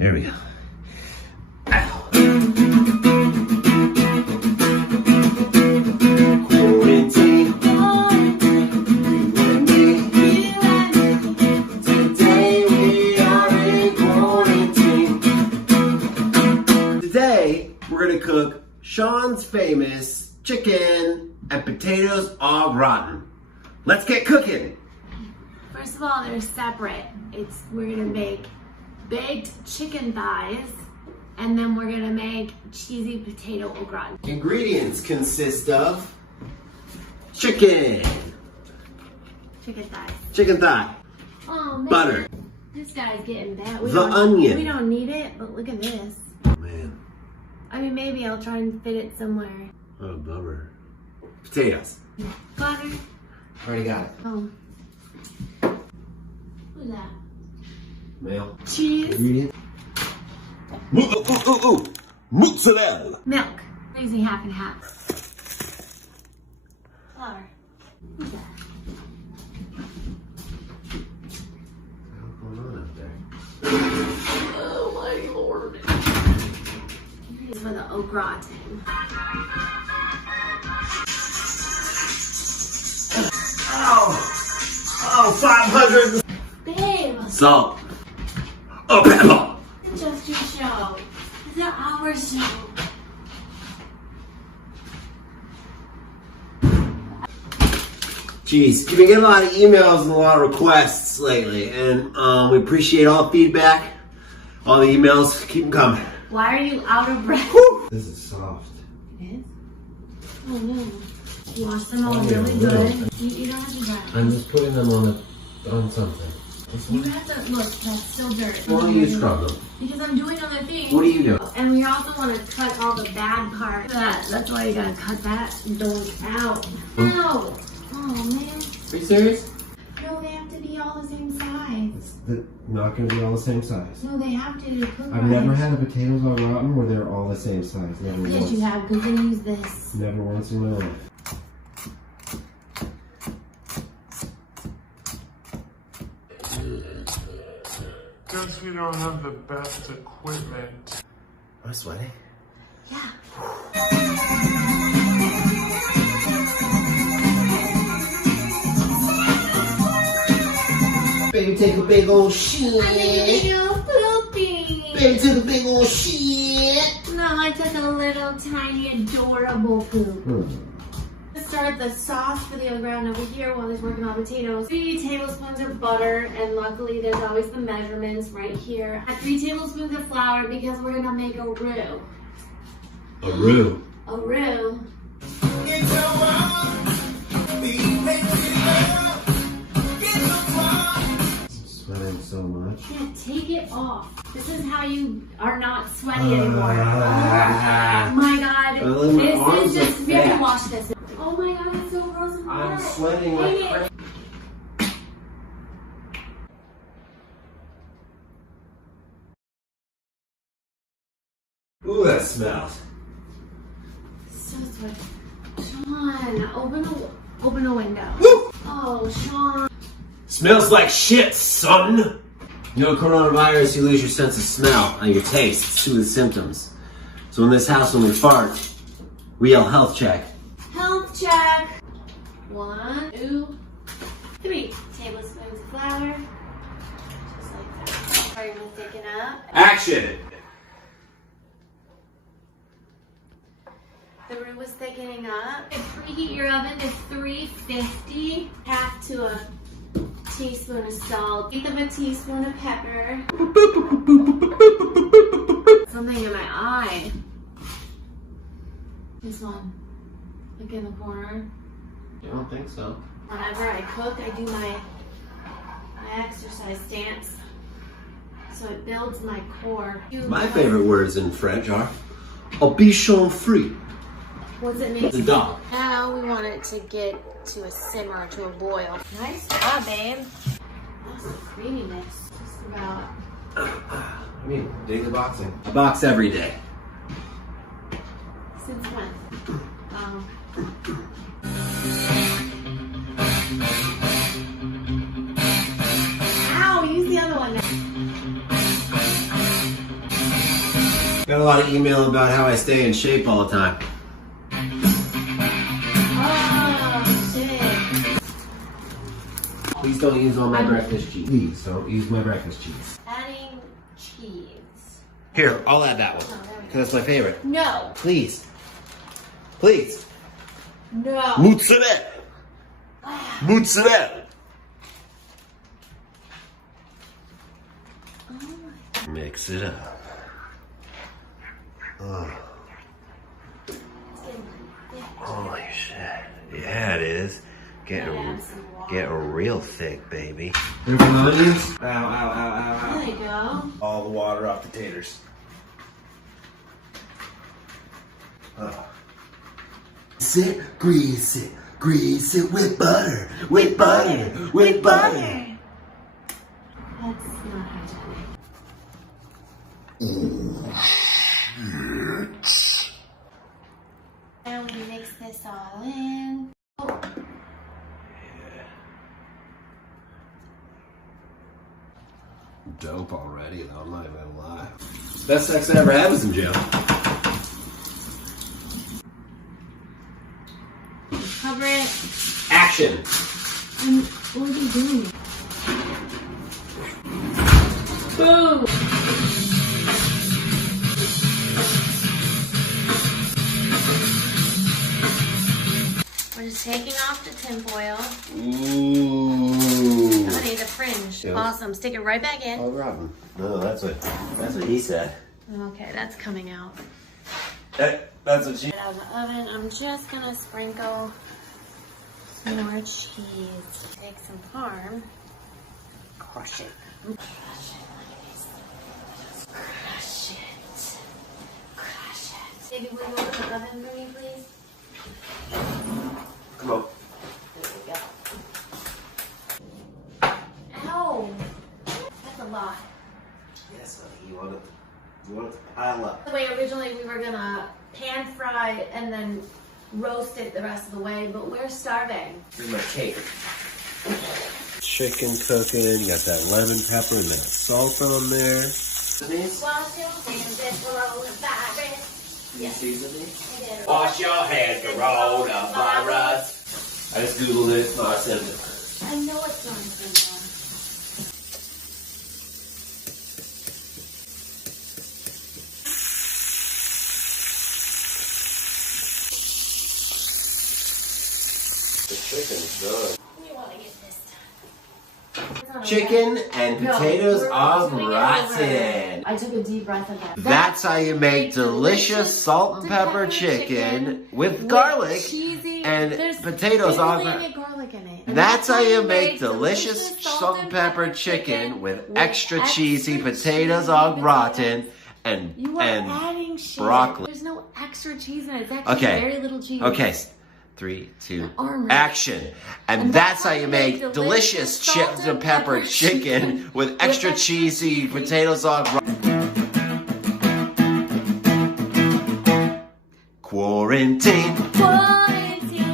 Here we go. Today, we're gonna cook Sean's famous chicken and potatoes au gratin. Let's get cooking. First of all, they're separate. We're gonna make baked chicken thighs, and then we're gonna make cheesy potato au gratin. Ingredients consist of chicken, Chicken thighs. chicken thigh, Oh man, butter, this guy's getting bad. the onion. We don't need it, but look at this. Oh man, I mean, maybe I'll try and fit it somewhere. oh bummer. Potatoes. Butter. Already got it. Oh. Who's that? Male. Cheese. Ingredient. Mozzarella. Milk. Crazy half and half. Flour. Who's that? What's going on up there? Oh my lord. This is for the au gratin. Oh, 500. Babe. Salt. Oh, pepper. It's just your show. It's not our show. Jeez, you've been getting a lot of emails and a lot of requests lately, and we appreciate all the feedback, all the emails. Keep them coming. Why are you out of breath? This is soft. It is? Oh no. Wash them all Oh, yeah, really no. good. You don't have to dry. I'm just putting them on something. You have to look, that's still dirt. Why do you scrub them? Because I'm doing other things. What are you doing? And we also want to cut all the bad parts. That's why you gotta cut that going out. No! Oh man. Are you serious? No, they have to be all the same size. It's not going to be all the same size. No, they have to cook I've never had a potatoes au gratin where they're all the same size. Never Yes, once. you have, because they use this. Never once in my life. Guess we don't have the best equipment. Am I sweating? Yeah. Baby, take a big old shit. Little poopy. Baby, take a big old shit. No, I took a little tiny adorable poop. Let's start the sauce for the au gratin over here while he's working on potatoes. 3 tablespoons of butter, and luckily there's always the measurements right here. Add 3 tablespoons of flour because we're gonna make a roux. A roux. A roux. Sweating so much. Yeah, take it off. This is how you are not sweaty anymore. Oh my god. Well, my arms This is just, are we have fat. to wash this. Oh my god, it's so gross and I'm hot. sweating like Hang it. crazy. Ooh, that smells. So sweaty. Sean, open the window. Woo! Oh, Sean. Smells like shit, son. You know, coronavirus, you lose your sense of smell and your taste. It's 2 of the symptoms. So in this house, when we fart, we yell health check. Health check. 1, 2, 3 tablespoons of flour. Just like that. Are you gonna thicken up? Action! The roux was thickening up. Preheat your oven to 350. Half to a teaspoon of salt. 1/8 of a teaspoon of pepper. Something in my eye. This one. Look in the corner. I don't think so. Whenever I cook, I do my exercise stance. So it builds my core. My favorite words in French are "au bichon frit." What's it mean? The dog. Now we want it to get to a simmer, to a boil. Nice job, babe. That's the creaminess. Just about. I mean, daily boxing. I box every day. Since when? Ow, use the other one now. Got a lot of email about how I stay in shape all the time. Oh, shit. Please don't use all my breakfast cheese. Please don't use my breakfast cheese. Adding cheese. Here, I'll add that one. Oh, there we go. Because that's my favorite. No. Please. Please. No. Mozzarella. Mozzarella. Mix it up. Oh. Holy shit. Yeah, it is. Getting real thick, baby. There's onions. Ow, ow, ow, ow, ow. There you go. All the water off the taters. Grease it with butter, with butter, with butter. That's not hygienic. And we mix this all in. Oh. Dope already, though. I'm not even gonna lie. Best sex I ever had was in jail. Cover it. Action. What are you doing? Boom. We're just taking off the tinfoil. Ooh. Honey, the fringe. Yeah. Awesome. Stick it right back in. Oh, Robin. No, that's what he said. Okay, that's coming out. That's what she. Out of the oven. I'm just gonna sprinkle some more cheese. Take some parm. Crush it. Crush it like this. Just crush it. Crush it. Baby, will you open the oven for me, please? Come on. There we go. Ow! That's a lot. Yes, honey, you want it to pile up. The way originally we were gonna pan fry and then roast it the rest of the way, but we're starving. Here's my cake. Chicken cooking, you got that lemon pepper and that salt on there. Wash your hands at coronavirus. Yes. Wash your hands, coronavirus. I just Googled it, so I said it. I know it's not simple. The chicken's done. You want to get this done. Chicken and potatoes au gratin. I took a deep breath of that. That's how you make delicious salt and pepper chicken with garlic cheesy, and potatoes au gratin. Garlic in it. That's how you make delicious salt and pepper chicken with extra cheesy potatoes au gratin and adding cheese. broccoli. There's no extra cheese in it. It's actually Okay. very little cheese. Okay. 3, 2, Alright. action. And that's how you make delicious salt and pepper chicken with extra cheesy potatoes au gratin. Quarantine. Quarantine.